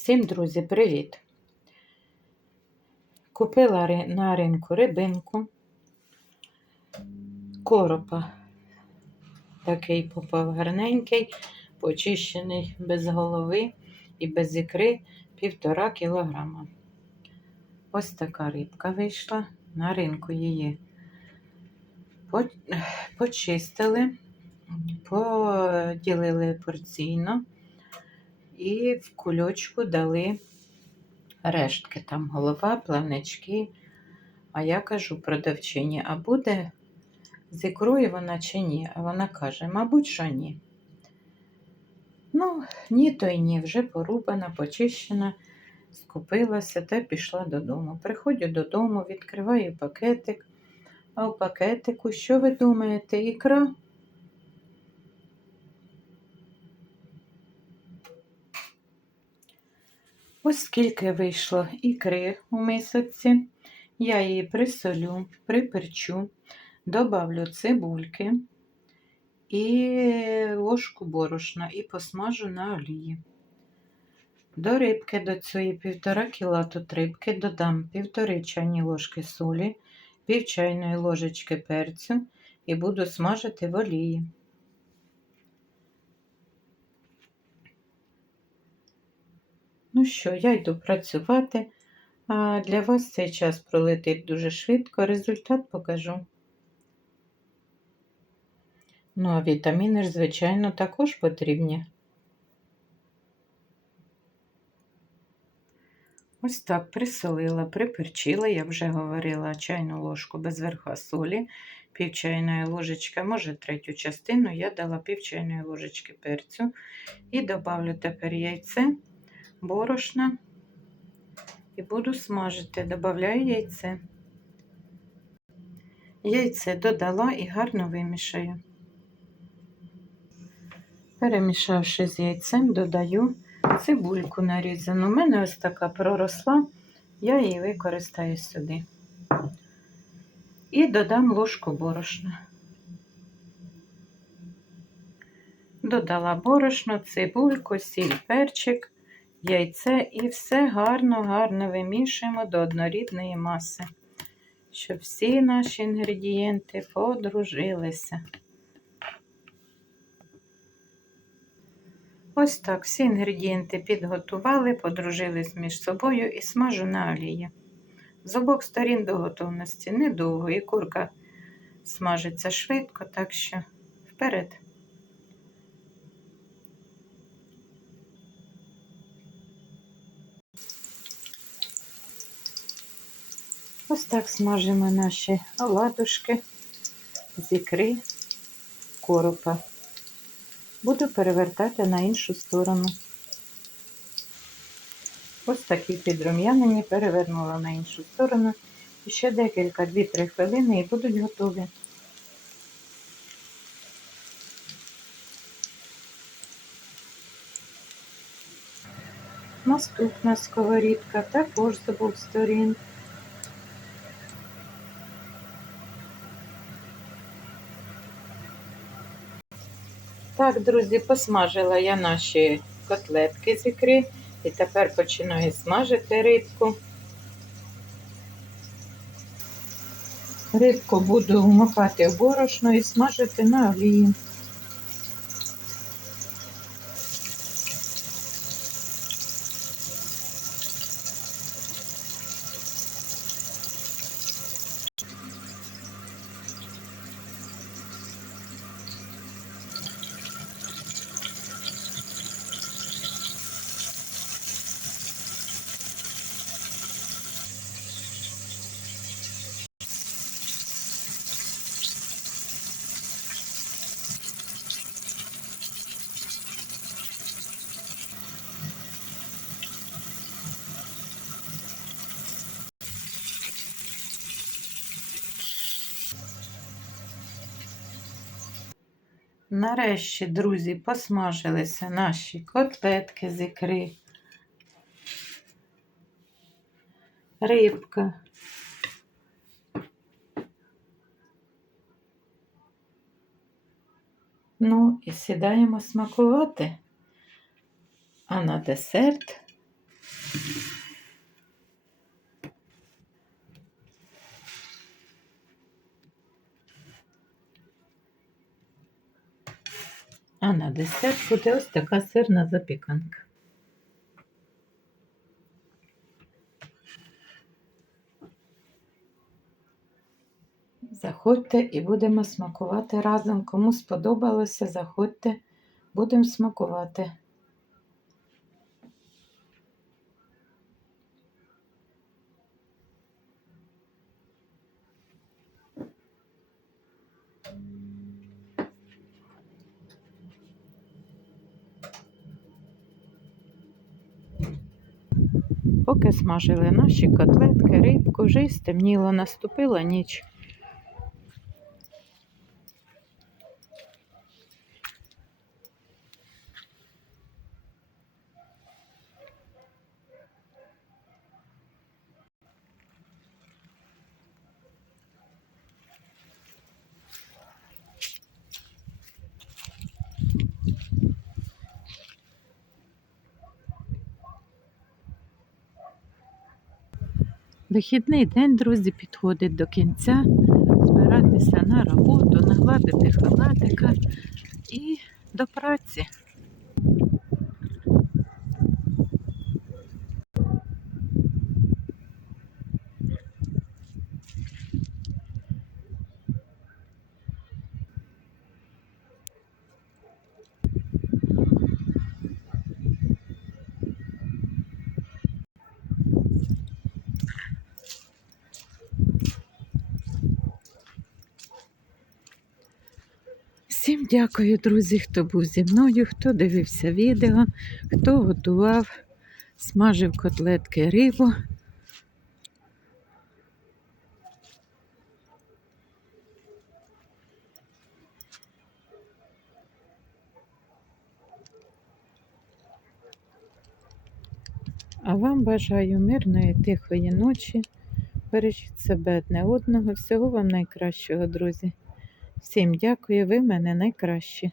Всім, друзі, привіт! Купила на ринку рибинку, коропа. Такий попав гарненький, почищений без голови і без ікри півтора кілограма. Ось така рибка вийшла. На ринку її почистили, поділили порційно і в кульочку дали рештки. Там голова, плавнички. А я кажу продавчині, а буде з ікрою вона чи ні? А вона каже, мабуть, що ні. Ну, ні, то й ні, вже порубана, почищена, скупилася та пішла додому. Приходжу додому, відкриваю пакетик. А у пакетику, що ви думаєте, ікра? Ось скільки вийшло ікри у мисочці. Я її присолю, приперчу, добавлю цибульки і ложку борошна і посмажу на олії. До рибки до цієї півтора кіла тут рибки додам півтори чайні ложки солі, пів чайної ложечки перцю і буду смажити в олії. Ну що, я йду працювати, а для вас цей час пролетить дуже швидко, результат покажу. Ну, а вітаміни ж, звичайно, також потрібні. Ось так присолила, приперчила, я вже говорила, чайну ложку без верха солі, пів чайної ложечки, може третю частину, я дала пів чайної ложечки перцю і добавлю тепер яйце борошна і буду смажити. Добавляю яйце. Яйце додала і гарно вимішаю. Перемішавши з яйцем, додаю цибульку нарізану. У мене ось така проросла, я її використаю сюди. І додам ложку борошна. Додала борошно, цибульку, сіль, перчик яйце і все гарно-гарно вимішуємо до однорідної маси, щоб всі наші інгредієнти подружилися. Ось так всі інгредієнти підготували, подружились між собою і смажу на олії. З обох сторін до готовності недовго, і курка смажиться швидко, так що вперед. Ось так смажимо наші оладушки з ікри коропа. Буду перевертати на іншу сторону. Ось такі підрум'янені перевернула на іншу сторону. І ще декілька, 2-3 хвилини і будуть готові. Наступна сковорідка також з обох сторін. Так, друзі, посмажила я наші котлетки з ікри і тепер починаю смажити рибку. Рибку буду вмикати в борошно і смажити на олії. Нарешті, друзі, посмажилися наші котлетки з ікри. Рибка. Ну, і сідаємо смакувати. А на десерт на десерт буде ось така сирна запіканка. Заходьте і будемо смакувати разом. Кому сподобалося, заходьте, будемо смакувати. Поки смажили наші котлетки, рибку, вже й стемніло, наступила ніч. Вихідний день, друзі, підходить до кінця. Збиратися на роботу, нагладити халатика і до праці. Всім дякую, друзі, хто був зі мною, хто дивився відео, хто готував, смажив котлетки рибу. А вам бажаю мирної, тихої ночі. Бережіть себе одне одного. Всього вам найкращого, друзі. Всім дякую, ви в мене найкращі.